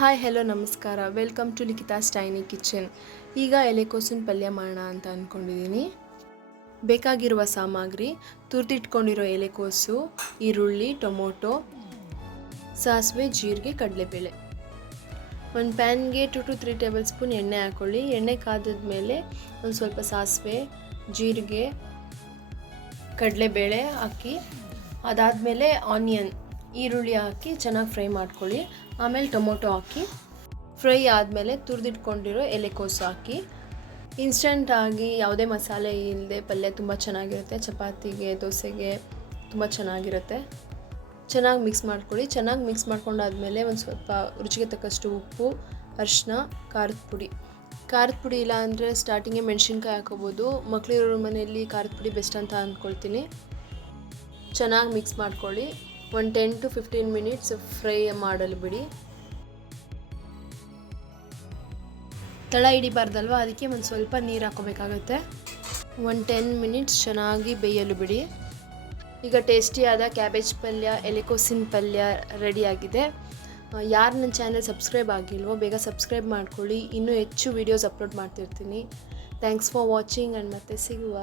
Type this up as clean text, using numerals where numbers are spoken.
Hi hello ನಮಸ್ಕಾರ. Welcome to Likhita's tiny kitchen. ಈಗ ಎಲೆಕೋಸಿನ ಪಲ್ಯ ಮಾಡೋಣ ಅಂತ ಅಂದ್ಕೊಂಡಿದ್ದೀನಿ. ಬೇಕಾಗಿರುವ ಸಾಮಗ್ರಿ: ತುರಿದಿಟ್ಕೊಂಡಿರೋ ಎಲೆಕೋಸು, ಈರುಳ್ಳಿ, ಟೊಮೊಟೊ, ಸಾಸಿವೆ, ಜೀರಿಗೆ, ಕಡಲೆಬೇಳೆ. ಒಂದು ಪ್ಯಾನ್ಗೆ 2 to 3 ಟೇಬಲ್ ಸ್ಪೂನ್ ಎಣ್ಣೆ ಹಾಕ್ಕೊಳ್ಳಿ. ಎಣ್ಣೆ ಕಾದ ಮೇಲೆ ಒಂದು ಸ್ವಲ್ಪ ಸಾಸಿವೆ, ಜೀರಿಗೆ, ಕಡಲೆಬೇಳೆ ಹಾಕಿ, ಅದಾದಮೇಲೆ ಆನಿಯನ್ ಈರುಳ್ಳಿ ಹಾಕಿ ಚೆನ್ನಾಗಿ ಫ್ರೈ ಮಾಡ್ಕೊಳ್ಳಿ. ಆಮೇಲೆ ಟೊಮೊಟೊ ಹಾಕಿ ಫ್ರೈ ಆದಮೇಲೆ ತುರಿದಿಟ್ಕೊಂಡಿರೋ ಎಲೆಕೋಸು ಹಾಕಿ. ಇನ್ಸ್ಟಂಟಾಗಿ ಯಾವುದೇ ಮಸಾಲೆ ಇಲ್ಲದೆ ಪಲ್ಯ ತುಂಬ ಚೆನ್ನಾಗಿರುತ್ತೆ. ಚಪಾತಿಗೆ, ದೋಸೆಗೆ ತುಂಬ ಚೆನ್ನಾಗಿರುತ್ತೆ. ಚೆನ್ನಾಗಿ ಮಿಕ್ಸ್ ಮಾಡ್ಕೊಳ್ಳಿ. ಚೆನ್ನಾಗಿ ಮಿಕ್ಸ್ ಮಾಡ್ಕೊಂಡಾದ್ಮೇಲೆ ಒಂದು ಸ್ವಲ್ಪ ರುಚಿಗೆ ತಕ್ಕಷ್ಟು ಉಪ್ಪು, ಅರಿಶಿನ, ಖಾರದ ಪುಡಿ ಇಲ್ಲ ಅಂದರೆ ಸ್ಟಾರ್ಟಿಂಗೇ ಮೆಣಸಿನ್ಕಾಯಿ ಹಾಕೋಬೋದು. ಮಕ್ಕಳಿರೋ ಮನೆಯಲ್ಲಿ ಖಾರದ ಪುಡಿ ಬೆಸ್ಟ್ ಅಂತ ಅಂದ್ಕೊಳ್ತೀನಿ. ಚೆನ್ನಾಗಿ ಮಿಕ್ಸ್ ಮಾಡ್ಕೊಳ್ಳಿ. ಒಂದು 10 to 15 ಮಿನಿಟ್ಸ್ ಫ್ರೈ ಮಾಡಲು ಬಿಡಿ. ತಳ ಹಿಡಿಬಾರ್ದಲ್ವ, ಅದಕ್ಕೆ ಒಂದು ಸ್ವಲ್ಪ ನೀರು ಹಾಕೋಬೇಕಾಗುತ್ತೆ. ಒಂದು 10 ಮಿನಿಟ್ಸ್ ಚೆನ್ನಾಗಿ ಬೇಯಲು ಬಿಡಿ. ಈಗ ಟೇಸ್ಟಿಯಾದ ಕ್ಯಾಬೇಜ್ ಪಲ್ಯ, ಎಲೆಕೋಸಿನ ಪಲ್ಯ ರೆಡಿಯಾಗಿದೆ. ಯಾರು ನನ್ನ ಚಾನಲ್ ಸಬ್ಸ್ಕ್ರೈಬ್ ಆಗಿಲ್ವೋ ಬೇಗ ಸಬ್ಸ್ಕ್ರೈಬ್ ಮಾಡ್ಕೊಳ್ಳಿ. ಇನ್ನೂ ಹೆಚ್ಚು ವೀಡಿಯೋಸ್ ಅಪ್ಲೋಡ್ ಮಾಡ್ತಿರ್ತೀನಿ. ಥ್ಯಾಂಕ್ಸ್ ಫಾರ್ ವಾಚಿಂಗ್ ಆ್ಯಂಡ್ ಮತ್ತೆ ಸಿಗುವ.